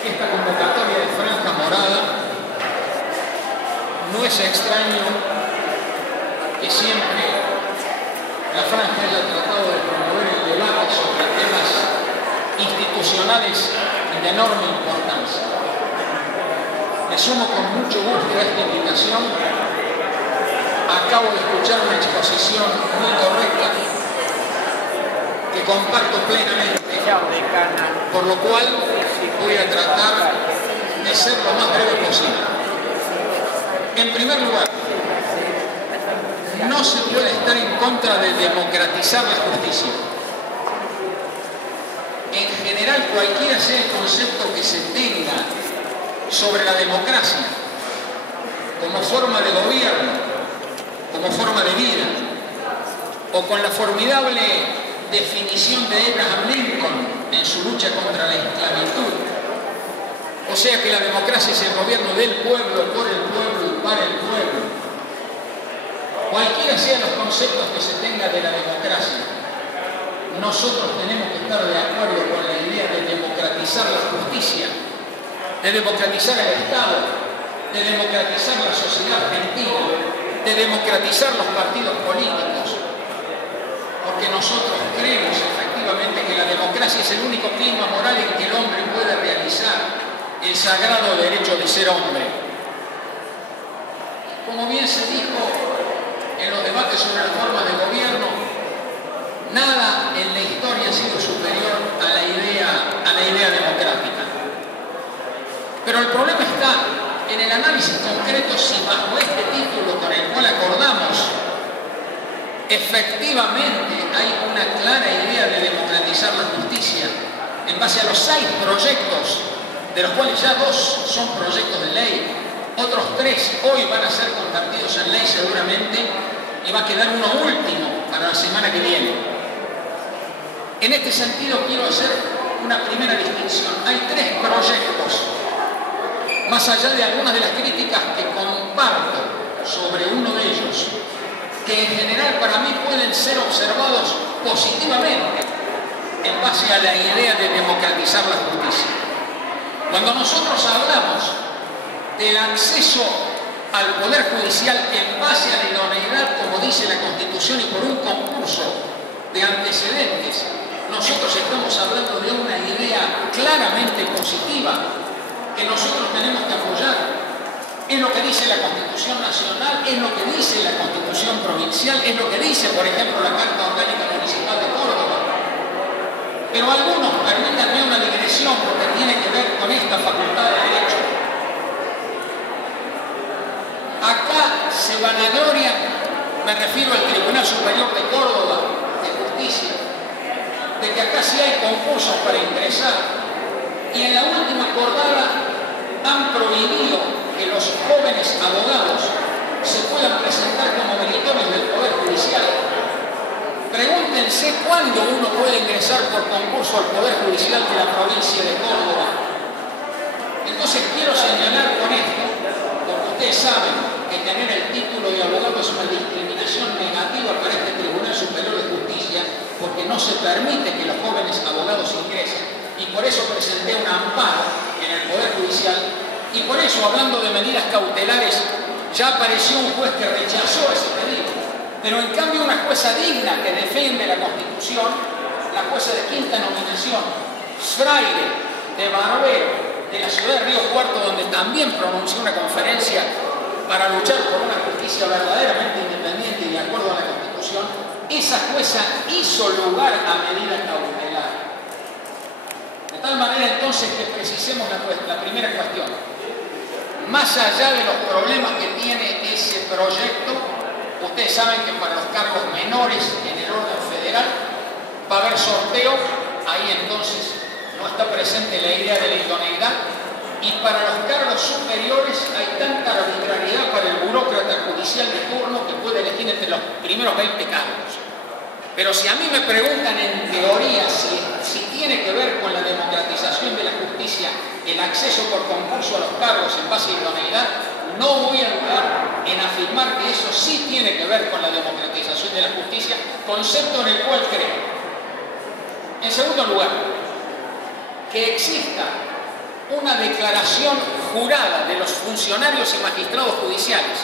Esta convocatoria de Franja Morada no es extraño que siempre la Franja haya tratado de promover el debate sobre temas institucionales de enorme importancia. Me sumo con mucho gusto a esta invitación. Acabo de escuchar una exposición muy correcta que comparto plenamente, por lo cual voy a tratar de ser lo más breve posible. En primer lugar, no se puede estar en contra de democratizar la justicia. En general, cualquiera sea el concepto que se tenga sobre la democracia como forma de gobierno, como forma de vida, o con la formidable definición de Abraham Lincoln en su lucha contra la esclavitud, o sea que la democracia es el gobierno del pueblo, por el pueblo y para el pueblo. Cualquiera sean los conceptos que se tenga de la democracia, nosotros tenemos que estar de acuerdo con la idea de democratizar la justicia, de democratizar el Estado, de democratizar la sociedad argentina, de democratizar los partidos políticos, porque nosotros creemos efectivamente que la democracia es el único clima moral en que el hombre puede realizar el sagrado derecho de ser hombre. Como bien se dijo en los debates sobre la forma de gobierno, nada en la historia ha sido superior a la idea democrática. Pero el problema está en el análisis concreto si bajo este título con el cual acordamos efectivamente hay una clara idea de democratizar la justicia en base a los 6 proyectos, de los cuales ya 2 son proyectos de ley, otros 3 hoy van a ser convertidos en ley seguramente, y va a quedar uno último para la semana que viene. En este sentido quiero hacer una primera distinción. Hay 3 proyectos, más allá de algunas de las críticas que comparto sobre uno de ellos, que en general para mí pueden ser observados positivamente en base a la idea de democratizar la justicia. Cuando nosotros hablamos del acceso al Poder Judicial en base a la idoneidad, como dice la Constitución, y por un concurso de antecedentes, nosotros estamos hablando de una idea claramente positiva que nosotros tenemos que apoyar. Es lo que dice la Constitución Nacional, es lo que dice la Constitución Provincial, es lo que dice, por ejemplo, la Carta Orgánica Municipal de Córdoba. Pero algunos, permítanme una digresión porque tiene que ver con esta facultad de derecho. Acá se vanagloria, me refiero al Tribunal Superior de Córdoba de Justicia, de que acá sí hay concursos para ingresar, y en la última acordada han prohibido que los jóvenes abogados se puedan presentar como meritorios del Poder Judicial. Pregúntense cuándo uno puede ingresar por concurso al Poder Judicial de la provincia de Córdoba. Entonces quiero señalar con esto, porque ustedes saben que tener el título de abogado es una discriminación negativa para este Tribunal Superior de Justicia, porque no se permite que los jóvenes abogados ingresen. Y por eso presenté un amparo en el Poder Judicial, y por eso, hablando de medidas cautelares, ya apareció un juez que rechazó ese pedido. Pero en cambio una jueza digna que defiende la Constitución, la jueza de quinta nominación, Fraire de Barbero, de la ciudad de Río Cuarto, donde también pronunció una conferencia para luchar por una justicia verdaderamente independiente y de acuerdo a la Constitución, esa jueza hizo lugar a medida cautelar. De tal manera entonces que precisemos la primera cuestión. Más allá de los problemas que tiene ese proyecto, ustedes saben que para los cargos menores en el orden federal va a haber sorteo, ahí entonces no está presente la idea de la idoneidad, y para los cargos superiores hay tanta arbitrariedad para el burócrata judicial de turno que puede elegir entre los primeros 20 cargos. Pero si a mí me preguntan en teoría si tiene que ver con la democratización de la justicia el acceso por concurso a los cargos en base a idoneidad, no voy a dudar en afirmar que eso sí tiene que ver con la democratización de la justicia, concepto en el cual creo. En segundo lugar, que exista una declaración jurada de los funcionarios y magistrados judiciales.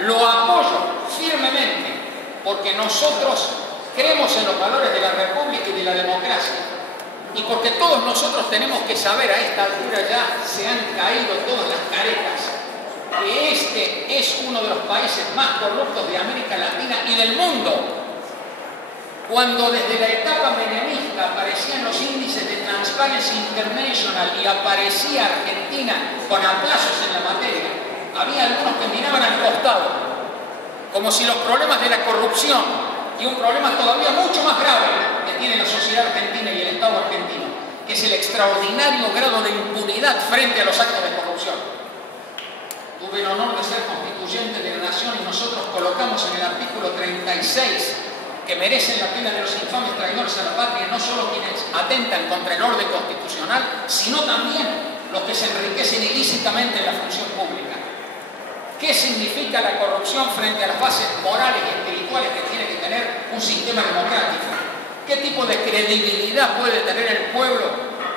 Lo apoyo firmemente porque nosotros creemos en los valores de la República y de la democracia y porque todos nosotros tenemos que saber, a esta altura ya se han caído todas las caretas, que este es uno de los países más corruptos de América Latina y del mundo. Cuando desde la etapa menemista aparecían los índices de Transparency International y aparecía Argentina con aplazos en la materia, había algunos que miraban al costado, como si los problemas de la corrupción y un problema todavía mucho más grave que tiene la sociedad argentina y el Estado argentino, que es el extraordinario grado de impunidad frente a los actos de corrupción. Tuve el honor de ser constituyente de la Nación y nosotros colocamos en el artículo 36 que merecen la pena de los infames traidores a la patria, no solo quienes atentan contra el orden constitucional, sino también los que se enriquecen ilícitamente en la función pública. ¿Qué significa la corrupción frente a las bases morales y espirituales que tiene que tener un sistema democrático? ¿Qué tipo de credibilidad puede tener el pueblo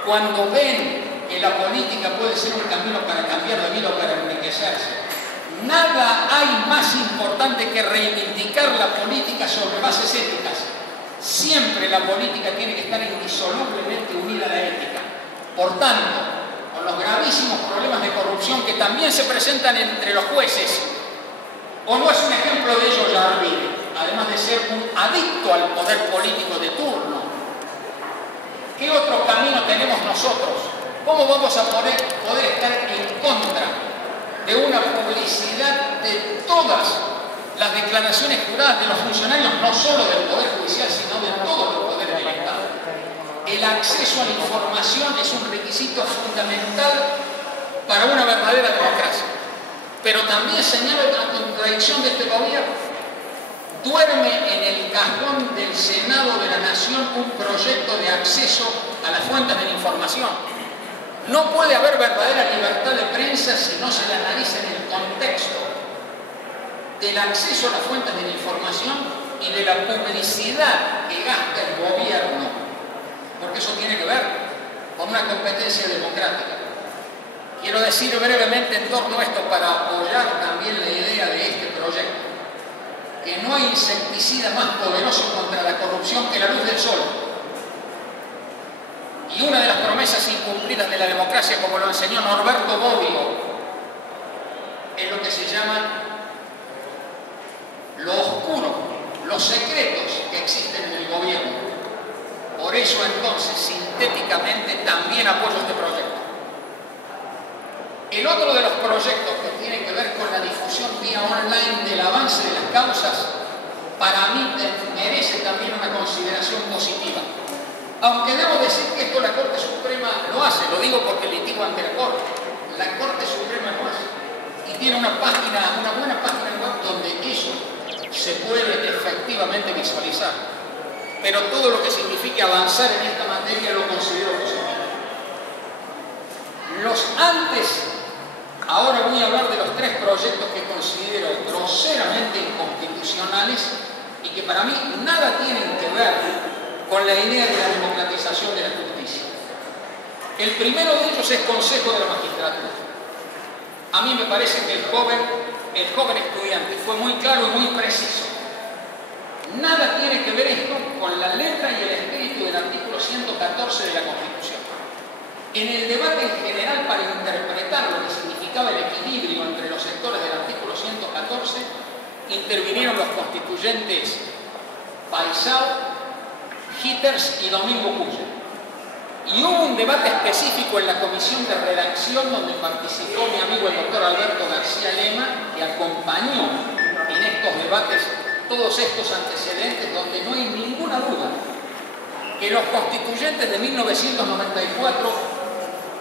cuando ven que la política puede ser un camino para cambiar de vida o para enriquecerse? Nada hay más importante que reivindicar la política sobre bases éticas. Siempre la política tiene que estar indisolublemente unida a la ética. Por tanto, con los gravísimos problemas de corrupción que también se presentan entre los jueces, o no es un ejemplo de ello Yarvide, además de ser un adicto al poder político de turno. ¿Qué otro camino tenemos nosotros? ¿Cómo vamos a poder estar en contra de una publicidad de todas las declaraciones juradas de los funcionarios, no solo del Poder Judicial, sino de todos los poderes del Estado? El acceso a la información es un requisito fundamental para una verdadera democracia. Pero también señala la contradicción de este gobierno. Duerme en el cajón del Senado de la Nación un proyecto de acceso a las fuentes de la información. No puede haber verdadera libertad de prensa si no se la analiza en el contexto del acceso a las fuentes de la información y de la publicidad que gasta el gobierno, porque eso tiene que ver con una competencia democrática. Quiero decir brevemente en torno a esto para apoyar también la idea de este proyecto, que no hay insecticida más poderoso contra la corrupción que la luz del sol. Y una de las promesas incumplidas de la democracia, como lo enseñó Norberto Bobbio, es lo que se llama lo oscuro, los secretos que existen en el gobierno. Por eso entonces, sintéticamente, también apoyo este proyecto. El otro de los proyectos que tiene que ver con la difusión vía online del avance de las causas, para mí merece también una consideración positiva. Aunque debo decir que esto la Corte Suprema lo hace, lo digo porque litigo ante la Corte. La Corte Suprema lo hace. Y tiene una buena página web donde eso se puede efectivamente visualizar. Pero todo lo que signifique avanzar en esta materia lo considero positivo. Ahora voy a hablar de los tres proyectos que considero groseramente inconstitucionales y que para mí nada tienen que ver con la idea de la democratización de la justicia. El primero de ellos es Consejo de la Magistratura. A mí me parece que el joven estudiante fue muy claro y muy preciso. Nada tiene que ver esto con la letra y el espíritu del artículo 114 de la Constitución. En el debate en general para interpretar lo que significaba el equilibrio entre los sectores del artículo 114, intervinieron los constituyentes Paisao, Hitters y Domingo Puya. Y hubo un debate específico en la comisión de redacción donde participó mi amigo el doctor Alberto García Lema, que acompañó en estos debates todos estos antecedentes, donde no hay ninguna duda que los constituyentes de 1994,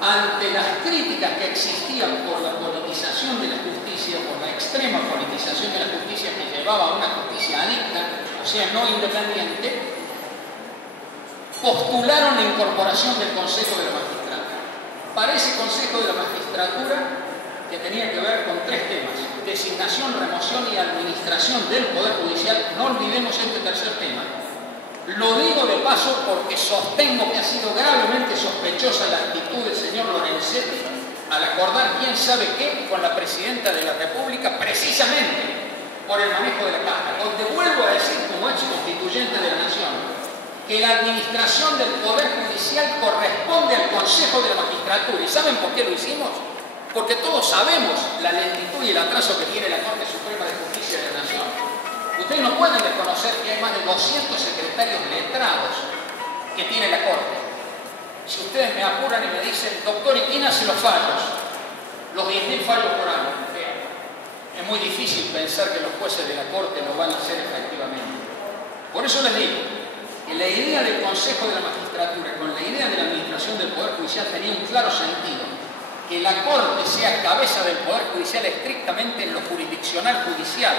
ante las críticas que existían por la politización de la justicia, por la extrema politización de la justicia que llevaba a una justicia adicta, o sea, no independiente, postularon la incorporación del Consejo de la Magistratura. Para ese Consejo de la Magistratura, que tenía que ver con tres temas: designación, remoción y administración del Poder Judicial. No olvidemos este tercer tema. Lo digo de paso porque sostengo que ha sido gravemente sospechosa la actitud del señor Lorenzetti al acordar quién sabe qué con la Presidenta de la República, precisamente por el manejo de la caja. Donde vuelvo a decir, como ex constituyente de la Nación, que la administración del Poder Judicial corresponde al Consejo de la Magistratura. ¿Y saben por qué lo hicimos? Porque todos sabemos la lentitud y el atraso que tiene la Corte Suprema de Justicia de la Nación. Ustedes no pueden reconocer que hay más de 200 secretarios letrados que tiene la Corte. Si ustedes me apuran y me dicen, doctor, ¿y quién hace los fallos? Los 10.000 fallos por año. Es muy difícil pensar que los jueces de la Corte lo van a hacer efectivamente. Por eso les digo que la idea del Consejo de la Magistratura con la idea de la administración del Poder Judicial tenía un claro sentido. Que la Corte sea cabeza del Poder Judicial estrictamente en lo jurisdiccional judicial,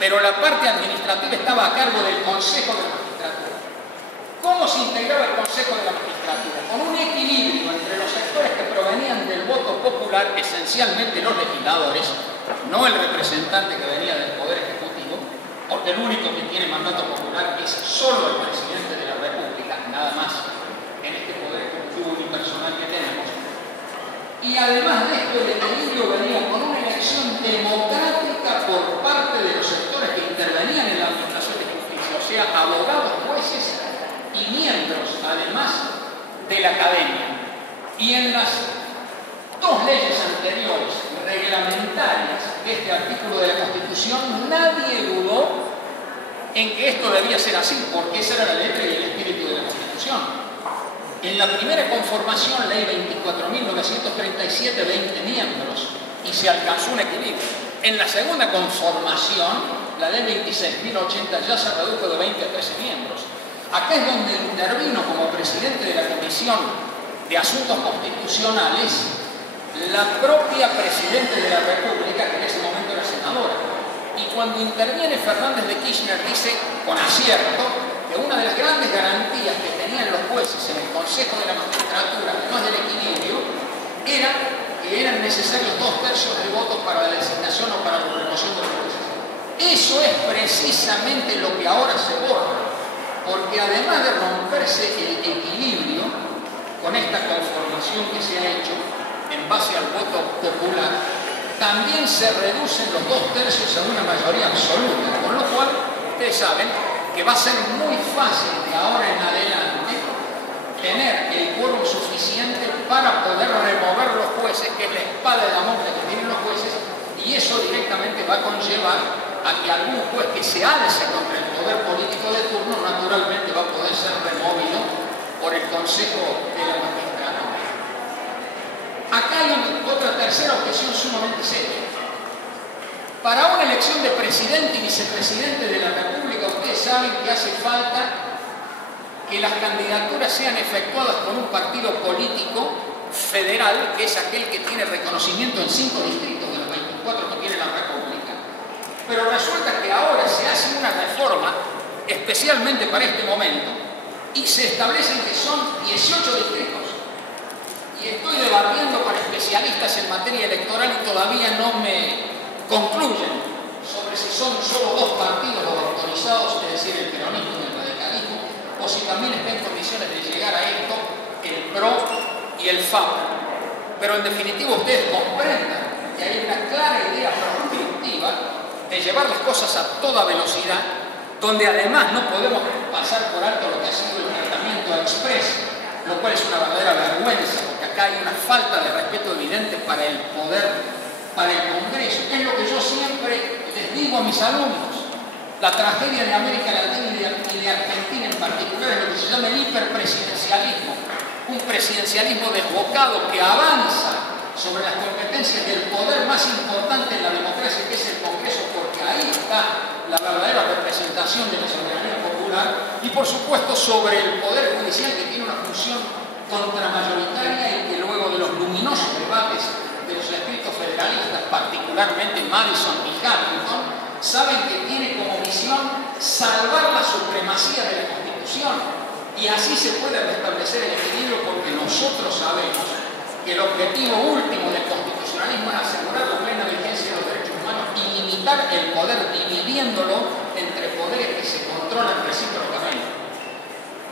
pero la parte administrativa estaba a cargo del Consejo de la Magistratura. ¿Cómo se integraba el Consejo de la Magistratura? Con un equilibrio entre los sectores que provenían del voto popular, esencialmente los legisladores, no el representante que venía del Poder Ejecutivo, porque el único que tiene mandato popular es solo el presidente de la República, nada más, en este Poder Ejecutivo unipersonal que tenemos. Y además de esto, el equilibrio venía con una elección democrática por parte de los sectores que intervenían en la administración de justicia, o sea, abogados, jueces y miembros, además, de la academia. Y en las dos leyes anteriores, reglamentarias, de este artículo de la Constitución, nadie dudó en que esto debía ser así, porque esa era la letra y el espíritu de la Constitución. En la primera conformación, ley 24.937, 20 miembros, y se alcanzó un equilibrio. En la segunda conformación, la ley 26.080 ya se redujo de 20 a 13 miembros. Acá es donde intervino como presidente de la Comisión de Asuntos Constitucionales la propia Presidenta de la República, que en ese momento era senadora. Y cuando interviene Fernández de Kirchner, dice con acierto que una de las grandes garantías que tenían los jueces en el Consejo de la Magistratura, además del equilibrio, era que eran necesarios 2/3 de votos para la designación o para la remoción de los jueces. Eso es precisamente lo que ahora se borra, porque además de romperse el equilibrio con esta conformación que se ha hecho en base al voto popular, también se reducen los 2/3 a una mayoría absoluta, con lo cual ustedes saben que va a ser muy fácil de ahora en adelante tener el quórum suficiente para poder remover los jueces, que es la espada de la muerte que tienen los jueces, y eso directamente va a conllevar a que algún juez que se alce contra el poder político de turno naturalmente va a poder ser removido por el Consejo de la Magistratura. Acá hay otra tercera objeción sumamente seria. Para una elección de presidente y vicepresidente de la República, ustedes saben que hace falta que las candidaturas sean efectuadas por un partido político federal, que es aquel que tiene reconocimiento en 5 distritos de los 24 que tiene la República. Pero resulta que ahora se hace una reforma, especialmente para este momento, y se establecen que son 18 distritos. Y estoy debatiendo con especialistas en materia electoral y todavía no me concluyen sobre si son solo 2 partidos los autorizados, es decir, el peronismo y el radicalismo, o si también está en condiciones de llegar a esto el PRO y el FAP. Pero en definitiva ustedes comprendan que hay una clara idea prescriptiva de llevar las cosas a toda velocidad, donde además no podemos pasar por alto lo que ha sido el tratamiento express, lo cual es una verdadera vergüenza, porque acá hay una falta de respeto evidente para el poder, para el Congreso. Es lo que yo siempre les digo a mis alumnos. La tragedia de América Latina y de Argentina en particular es lo que se llama el hiperpresidencialismo. Un presidencialismo desbocado que avanza sobre las competencias del poder más importante en la democracia, que es el Congreso, porque ahí está la verdadera representación de la soberanía popular, y por supuesto sobre el Poder Judicial, que tiene una función contramayoritaria y que luego de los luminosos debates de los escritos federalistas, particularmente Madison y Hamilton, saben que tiene como misión salvar la supremacía de la Constitución, y así se puede restablecer el equilibrio, porque nosotros sabemos que el objetivo último del constitucionalismo es asegurar la plena vigencia de los derechos humanos y limitar el poder, dividiéndolo entre poderes que se controlan recíprocamente.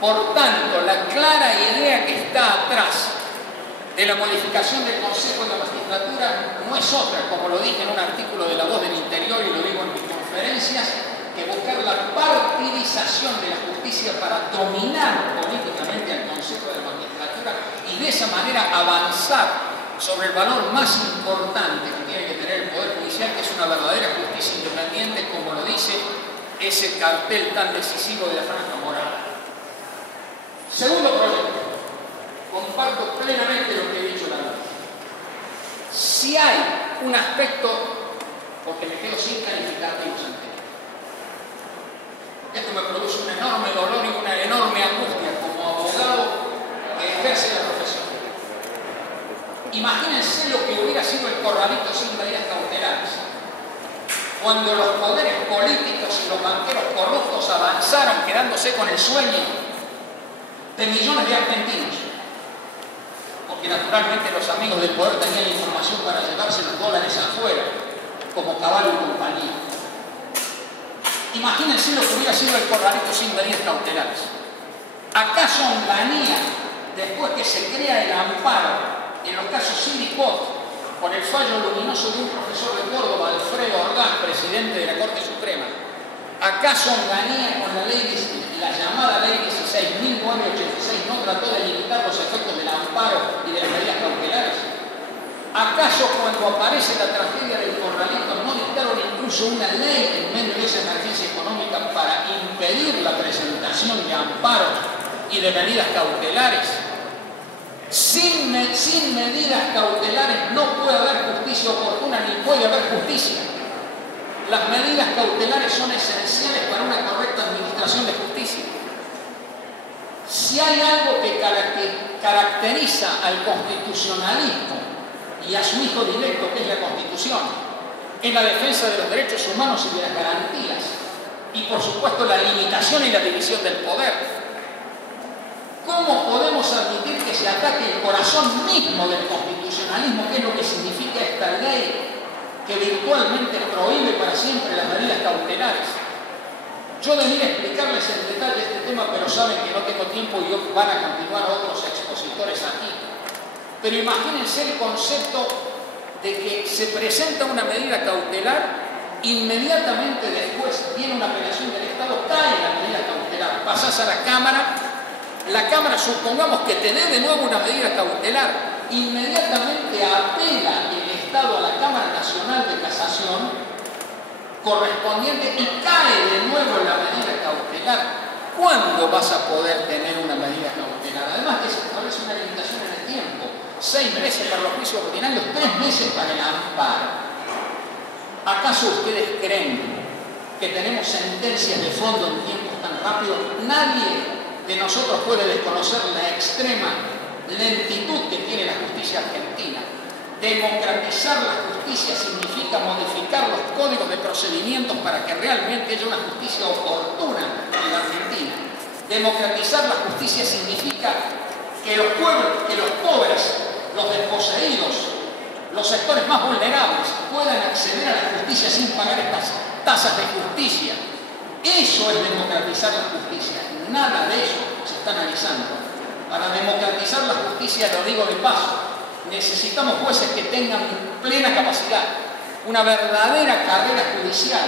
Por tanto, la clara idea que está atrás de la modificación del Consejo de la Magistratura no es otra, como lo dije en un artículo de La Voz del Interior y lo digo en mis conferencias, que buscar la partidización de la justicia para dominar políticamente al Consejo de la Magistratura y de esa manera avanzar sobre el valor más importante que tiene que tener el Poder Judicial, que es una verdadera justicia independiente, como lo dice ese cartel tan decisivo de la Franja Morada. Segundo proyecto. Comparto plenamente lo que he dicho la vez. Si hay un aspecto, porque me quedo sin calificativos anteriores, esto me produce un enorme dolor y una enorme angustia como abogado que ejerce la profesión. Imagínense lo que hubiera sido el corralito sin medidas cautelares. Cuando los poderes políticos y los banqueros corruptos avanzaron quedándose con el sueño de millones de argentinos. Porque naturalmente los amigos del poder tenían la información para llevarse los dólares afuera, como Caballo y compañía. Imagínense lo que hubiera sido el corralito sin medidas cautelares. ¿Acaso Onganía, después que se crea el amparo en los casos Siripot, con el fallo luminoso de un profesor de Córdoba, Alfredo Orgaz, presidente de la Corte Suprema, ¿acaso Onganía con la llamada ley 16.986 no trató de limitar los efectos del amparo y de las medidas cautelares? ¿Acaso cuando aparece la tragedia del corralito no dictaron incluso una ley en medio de esa emergencia económica para impedir la presentación de amparos y de medidas cautelares? Sin medidas cautelares no puede haber justicia oportuna ni puede haber justicia. Las medidas cautelares son esenciales para una correcta administración de justicia. Si hay algo que caracteriza al constitucionalismo y a su hijo directo, que es la Constitución, es la defensa de los derechos humanos y de las garantías, y por supuesto la limitación y la división del poder. ¿Cómo podemos admitir que se ataque el corazón mismo del constitucionalismo, que es lo que significa esta ley que virtualmente prohíbe para siempre las medidas cautelares? Yo debería explicarles en detalle este tema, pero saben que no tengo tiempo y van a continuar otros expositores aquí. Pero imagínense el concepto de que se presenta una medida cautelar, inmediatamente después viene una apelación del Estado, cae la medida cautelar, pasás a la Cámara supongamos que te dé de nuevo una medida cautelar, inmediatamente apela el Estado a la Cámara Nacional de Casación correspondiente y cae de nuevo la medida cautelar. ¿Cuándo vas a poder tener una medida cautelar? Además que se establece una limitación en el tiempo, 6 meses para los juicios ordinarios, 3 meses para el amparo. ¿Acaso ustedes creen que tenemos sentencias de fondo en tiempos tan rápidos? Nadie de nosotros puede desconocer la extrema lentitud que tiene la justicia argentina. Democratizar la justicia significa modificar los códigos de procedimientos para que realmente haya una justicia oportuna en la Argentina. Democratizar la justicia significa que los pueblos, que los pobres, los desposeídos, los sectores más vulnerables puedan acceder a la justicia sin pagar estas tasas de justicia. Eso es democratizar la justicia. Nada de eso se está analizando. Para democratizar la justicia, lo digo de paso, necesitamos jueces que tengan plena capacidad, una verdadera carrera judicial,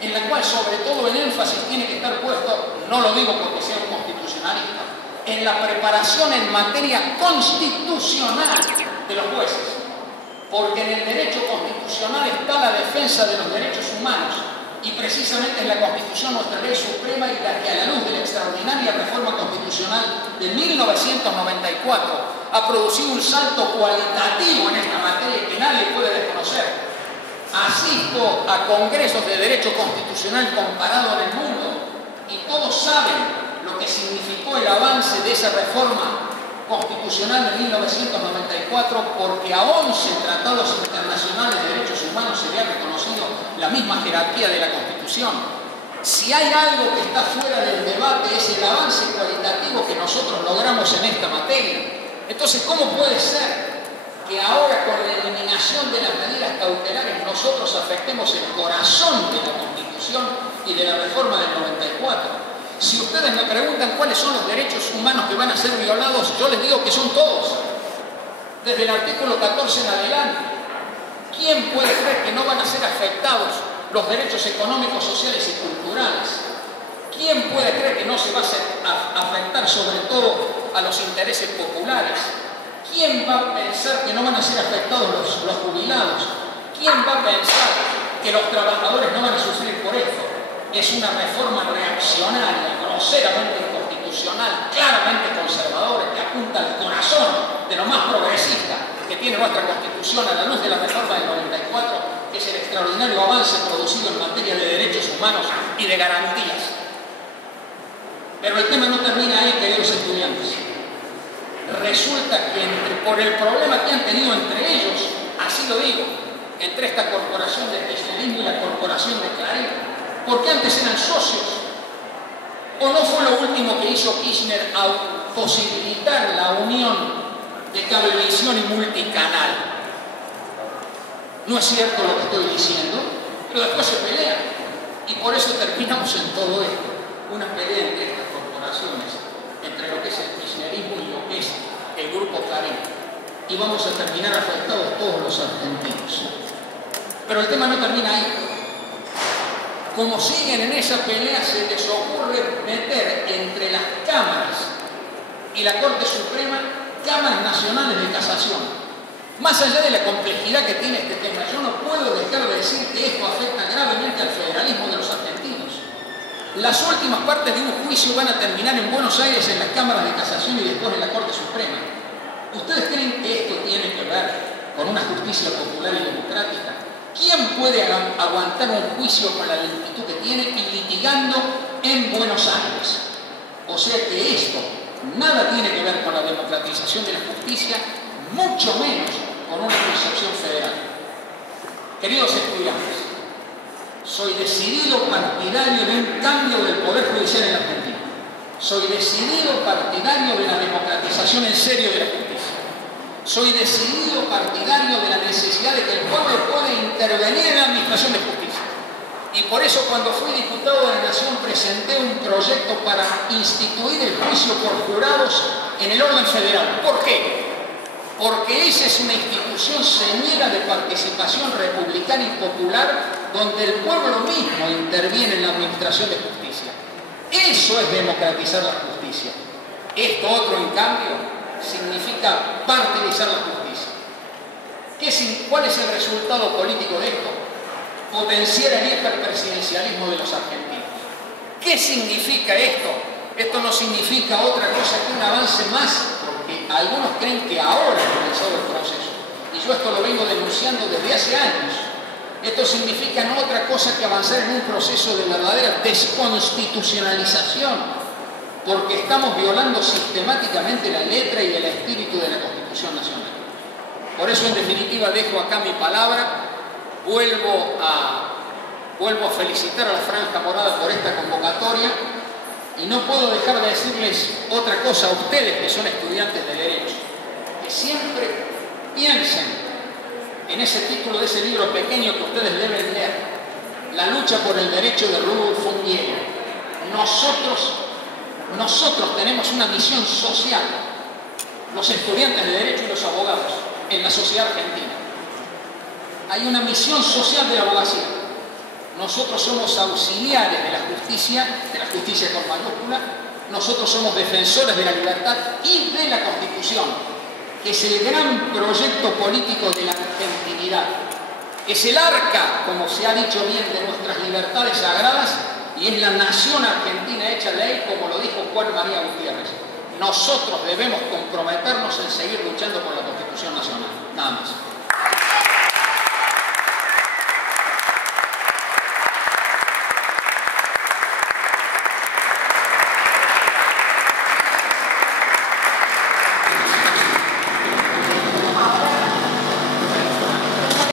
en la cual sobre todo el énfasis tiene que estar puesto, no lo digo porque sea un constitucionalista, en la preparación en materia constitucional de los jueces. Porque en el derecho constitucional está la defensa de los derechos humanos. Y precisamente es la Constitución nuestra ley suprema y la que a la luz de la extraordinaria reforma constitucional de 1994 ha producido un salto cualitativo en esta materia que nadie puede desconocer. Asisto a congresos de derecho constitucional comparado en el mundo y todos saben lo que significó el avance de esa reforma constitucional de 1994, porque a 11 tratados internacionales de derechos humanos se le ha reconocido la misma jerarquía de la Constitución. Si hay algo que está fuera del debate es el avance cualitativo que nosotros logramos en esta materia. Entonces, ¿cómo puede ser que ahora con la eliminación de las medidas cautelares nosotros afectemos el corazón de la Constitución y de la reforma del 94? Si ustedes me preguntan cuáles son los derechos humanos que van a ser violados, yo les digo que son todos, desde el artículo 14 en adelante. ¿Quién puede creer que no van a ser afectados los derechos económicos, sociales y culturales? ¿Quién puede creer que no se va a afectar sobre todo a los intereses populares? ¿Quién va a pensar que no van a ser afectados los jubilados? ¿Quién va a pensar que los trabajadores no van a sufrir por esto? Es una reforma reaccionaria, groseramente inconstitucional, claramente conservadora, que apunta al corazón de lo más progresista que tiene nuestra Constitución a la luz de la reforma del 94, que es el extraordinario avance producido en materia de derechos humanos y de garantías. Pero el tema no termina ahí, queridos estudiantes. Resulta que por el problema que han tenido entre ellos, así lo digo, entre esta corporación de kirchnerismo y la corporación de Clarín, porque antes eran socios. ¿O no fue lo último que hizo Kirchner a posibilitar la unión de cablevisión y multicanal? No es cierto lo que estoy diciendo, pero después se pelean. Y por eso terminamos en todo esto, una pelea entre estas corporaciones, entre lo que es el kirchnerismo y lo que es el grupo Clarín. Y vamos a terminar afectados todos los argentinos. Pero el tema no termina ahí. Como siguen en esa pelea, se les ocurre meter entre las cámaras y la Corte Suprema cámaras nacionales de casación. Más allá de la complejidad que tiene este tema, yo no puedo dejar de decir que esto afecta gravemente al federalismo de los argentinos. Las últimas partes de un juicio van a terminar en Buenos Aires en las cámaras de casación y después en la Corte Suprema. ¿Ustedes creen que esto tiene que ver con una justicia popular y democrática? ¿Quién puede aguantar un juicio con la lentitud que tiene y litigando en Buenos Aires? O sea que esto nada tiene que ver con la democratización de la justicia, mucho menos con una concepción federal. Queridos estudiantes, soy decidido partidario de un cambio del Poder Judicial en la Argentina. Soy decidido partidario de la democratización en serio de la justicia. Soy decidido partidario de la necesidad de que el pueblo pueda intervenir en la administración de justicia. Y por eso cuando fui diputado de la Nación presenté un proyecto para instituir el juicio por jurados en el orden federal. ¿Por qué? Porque esa es una institución señera de participación republicana y popular donde el pueblo mismo interviene en la administración de justicia. Eso es democratizar la justicia. Esto otro, en cambio, significa partidizar la justicia. ¿Cuál es el resultado político de esto? Potenciar el hiperpresidencialismo de los argentinos. ¿Qué significa esto? Esto no significa otra cosa que un avance más, porque algunos creen que ahora ha comenzado el proceso. Y yo esto lo vengo denunciando desde hace años. Esto significa no otra cosa que avanzar en un proceso de verdadera desconstitucionalización, porque estamos violando sistemáticamente la letra y el espíritu de la Constitución Nacional. Por eso, en definitiva, dejo acá mi palabra. Vuelvo a felicitar a la Franja Morada por esta convocatoria y no puedo dejar de decirles otra cosa a ustedes que son estudiantes de Derecho, que siempre piensen en ese título de ese libro pequeño que ustedes deben leer, La lucha por el derecho de Rudolf Fungiera. Nosotros tenemos una misión social, los estudiantes de Derecho y los abogados, en la sociedad argentina. Hay una misión social de la abogacía. Nosotros somos auxiliares de la justicia con mayúscula. Nosotros somos defensores de la libertad y de la Constitución, que es el gran proyecto político de la argentinidad. Es el arca, como se ha dicho bien, de nuestras libertades sagradas, y es la nación argentina hecha ley, como lo dijo Juan María Gutiérrez. Nosotros debemos comprometernos en seguir luchando por la Constitución Nacional. Nada más.